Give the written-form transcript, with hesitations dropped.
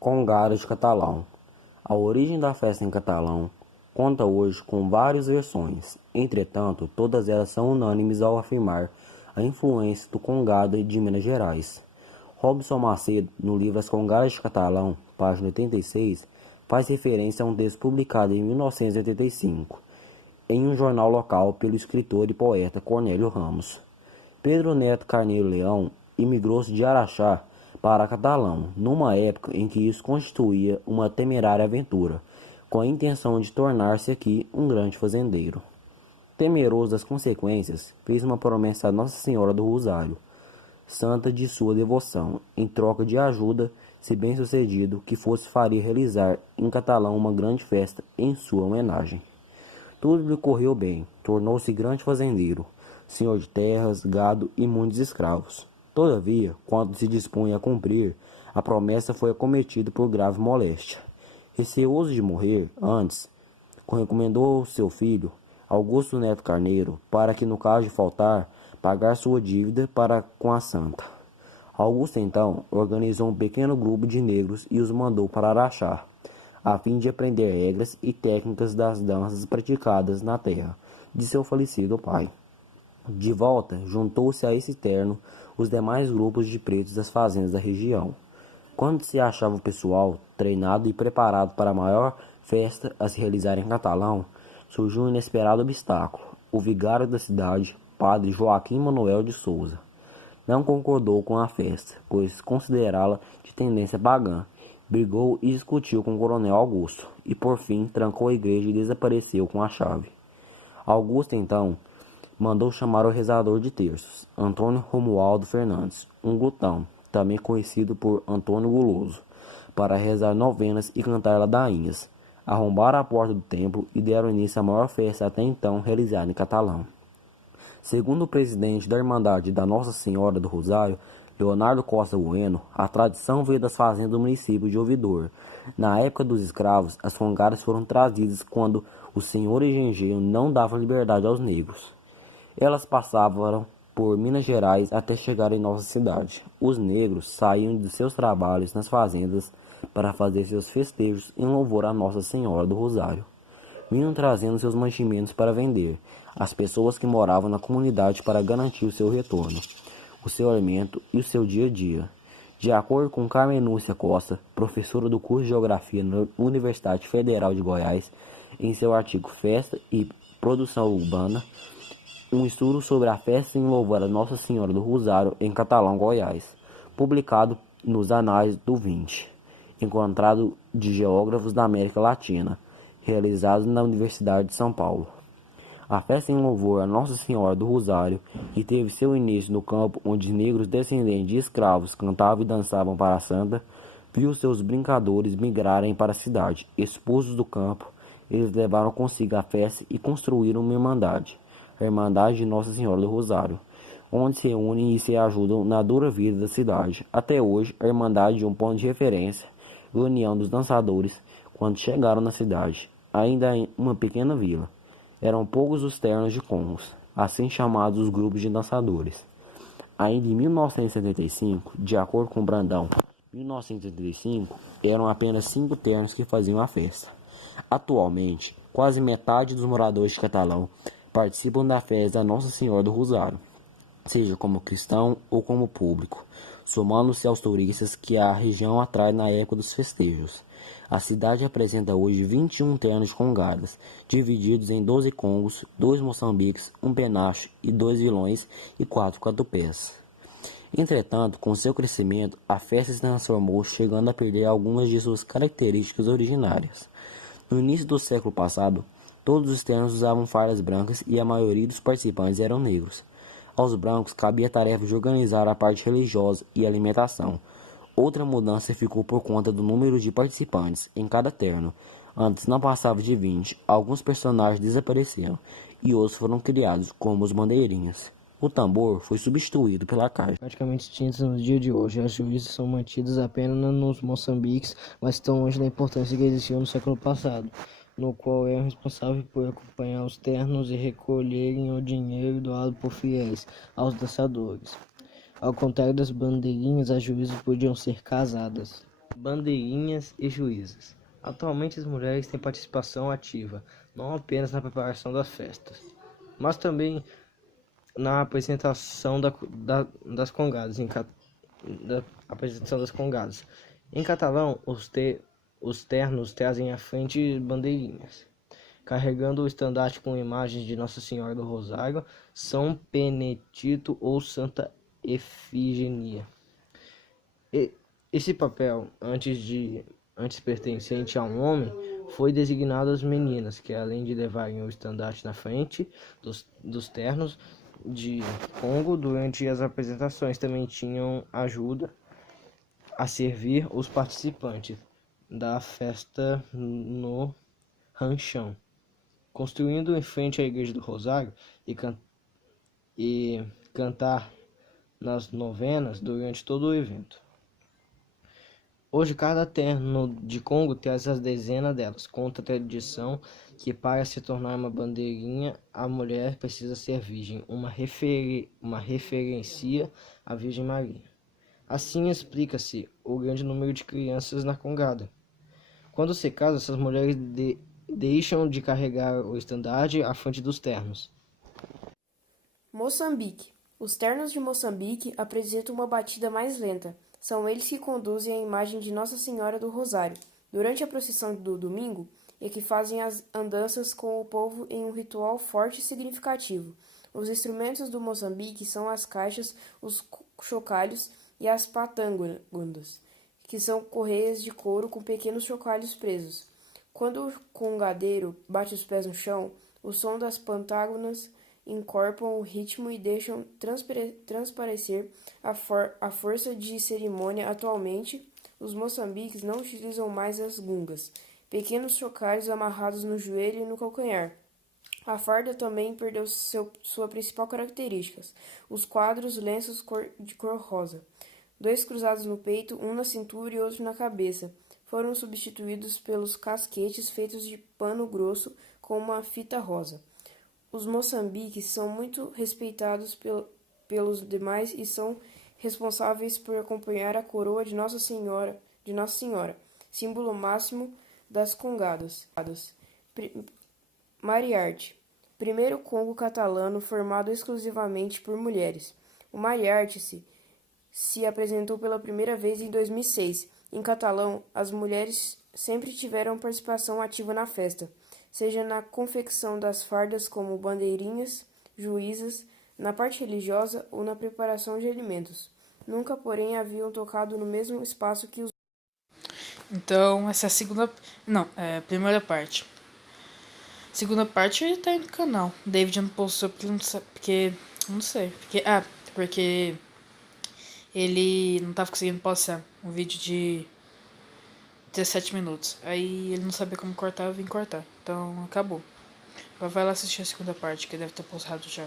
Congada de Catalão. A origem da festa em Catalão conta hoje com várias versões. Entretanto, todas elas são unânimes ao afirmar a influência do Congada de Minas Gerais. Robson Macedo, no livro As Congadas de Catalão, página 86, faz referência a um texto publicado em 1985, em um jornal local pelo escritor e poeta Cornélio Ramos. Pedro Neto Carneiro Leão imigrou-se de Araxá para Catalão, numa época em que isso constituía uma temerária aventura, com a intenção de tornar-se aqui um grande fazendeiro. Temeroso das consequências, fez uma promessa a Nossa Senhora do Rosário, santa de sua devoção, em troca de ajuda, se bem-sucedido, que fosse faria realizar em Catalão uma grande festa em sua homenagem. Tudo lhe correu bem, tornou-se grande fazendeiro, senhor de terras, gado e muitos escravos. Todavia, quando se dispunha a cumprir, a promessa foi acometida por grave moléstia. Receoso de morrer antes, recomendou seu filho, Augusto Neto Carneiro, para que, no caso de faltar, pagar sua dívida para com a santa. Augusto, então, organizou um pequeno grupo de negros e os mandou para Araxá, a fim de aprender regras e técnicas das danças praticadas na terra de seu falecido pai. De volta, juntou-se a esse terno os demais grupos de pretos das fazendas da região. Quando se achava o pessoal treinado e preparado para a maior festa a se realizar em Catalão, surgiu um inesperado obstáculo. O vigário da cidade, padre Joaquim Manuel de Souza, não concordou com a festa, pois considerá-la de tendência pagã. Brigou e discutiu com o coronel Augusto, e por fim trancou a igreja e desapareceu com a chave. Augusto, então, mandou chamar o rezador de terços, Antônio Romualdo Fernandes, um glutão, também conhecido por Antônio Guloso, para rezar novenas e cantar ladainhas. Arrombaram a porta do templo e deram início à maior festa até então realizada em Catalão. Segundo o presidente da Irmandade da Nossa Senhora do Rosário, Leonardo Costa Bueno, a tradição veio das fazendas do município de Ouvidor. Na época dos escravos, as congadas foram trazidas quando os senhores de engenho não davam liberdade aos negros. Elas passavam por Minas Gerais até chegar em nossa cidade. Os negros saíam de seus trabalhos nas fazendas para fazer seus festejos em louvor a Nossa Senhora do Rosário. Vinham trazendo seus mantimentos para vender às pessoas que moravam na comunidade para garantir o seu retorno, o seu alimento e o seu dia a dia. De acordo com Carmen Núcia Costa, professora do curso de Geografia na Universidade Federal de Goiás, em seu artigo Festa e Produção Urbana, um estudo sobre a festa em louvor a Nossa Senhora do Rosário em Catalão, Goiás, publicado nos Anais do 20, encontrado de geógrafos da América Latina, realizado na Universidade de São Paulo. A festa em louvor a Nossa Senhora do Rosário, que teve seu início no campo onde negros descendentes de escravos cantavam e dançavam para a santa, viu seus brincadores migrarem para a cidade. Expulsos do campo, eles levaram consigo a festa e construíram uma irmandade, a Irmandade de Nossa Senhora do Rosário, onde se unem e se ajudam na dura vida da cidade. Até hoje, a Irmandade é um ponto de referência e união dos dançadores quando chegaram na cidade, ainda em uma pequena vila. Eram poucos os ternos de congos, assim chamados os grupos de dançadores. Ainda em 1975, de acordo com Brandão, 1975, eram apenas 5 ternos que faziam a festa. Atualmente, quase metade dos moradores de Catalão participam da festa da Nossa Senhora do Rosário, seja como cristão ou como público, somando-se aos turistas que a região atrai na época dos festejos. A cidade apresenta hoje 21 ternos de congadas, divididos em 12 congos, 2 moçambiques, um penacho e 2 vilões e 4 catupés. Entretanto, com seu crescimento, a festa se transformou, chegando a perder algumas de suas características originárias. No início do século passado, todos os ternos usavam fardas brancas e a maioria dos participantes eram negros. Aos brancos cabia a tarefa de organizar a parte religiosa e a alimentação. Outra mudança ficou por conta do número de participantes em cada terno. Antes não passava de 20, alguns personagens desapareceram e outros foram criados, como os bandeirinhas. O tambor foi substituído pela caixa. Praticamente extintas no dia de hoje, as juízes são mantidas apenas nos Moçambiques, mas estão longe da importância que existiam no século passado, no qual eram responsáveis por acompanhar os ternos e recolherem o dinheiro doado por fiéis aos dançadores. Ao contrário das bandeirinhas, as juízes podiam ser casadas. bandeirinhas e juízes. Atualmente as mulheres têm participação ativa, não apenas na preparação das festas, mas também na apresentação das congadas. Em catalão, os ternos trazem à frente bandeirinhas, carregando o estandarte com imagens de Nossa Senhora do Rosário, São Benedito ou Santa Efigênia. Esse papel, antes pertencente a um homem, foi designado às meninas, que além de levarem o estandarte na frente dos ternos de Congo durante as apresentações, também tinham ajuda a servir os participantes da festa no ranchão, construindo em frente à Igreja do Rosário e cantar nas novenas durante todo o evento. Hoje, cada terno de Congo traz as dezenas delas. Conta a tradição que para se tornar uma bandeirinha, a mulher precisa ser virgem, uma referência à Virgem Maria. Assim explica-se o grande número de crianças na congada. Quando se casa, essas mulheres deixam de carregar o estandarte à frente dos ternos. Moçambique. Os ternos de Moçambique apresentam uma batida mais lenta. São eles que conduzem a imagem de Nossa Senhora do Rosário durante a procissão do domingo e que fazem as andanças com o povo em um ritual forte e significativo. Os instrumentos do Moçambique são as caixas, os chocalhos e as patanguas, que são correias de couro com pequenos chocalhos presos. Quando o congadeiro bate os pés no chão, o som das pantágonas incorporam o ritmo e deixam transparecer a força de cerimônia. Atualmente, os moçambiques não utilizam mais as gungas, pequenos chocalhos amarrados no joelho e no calcanhar. A farda também perdeu sua principal característica, os quadros lenços de cor rosa, 2 cruzados no peito, um na cintura e outro na cabeça. Foram substituídos pelos casquetes feitos de pano grosso com uma fita rosa. Os moçambiques são muito respeitados pelos demais e são responsáveis por acompanhar a coroa de Nossa Senhora, símbolo máximo das congadas. Mariarte, primeiro Congo catalano formado exclusivamente por mulheres. O Mariarte se apresentou pela primeira vez em 2006. Em catalão, as mulheres sempre tiveram participação ativa na festa, seja na confecção das fardas como bandeirinhas, juízas, na parte religiosa ou na preparação de alimentos. Nunca, porém, haviam tocado no mesmo espaço que os... Então, essa é a segunda... Não, é a primeira parte. Segunda parte tá aí no canal. David não postou porque não sabe... Porque... Não sei. Porque ele não tava conseguindo postar um vídeo de 17 minutos. Aí ele não sabia como cortar, eu vim cortar. Então, acabou. Agora vai lá assistir a segunda parte, que deve ter postado já.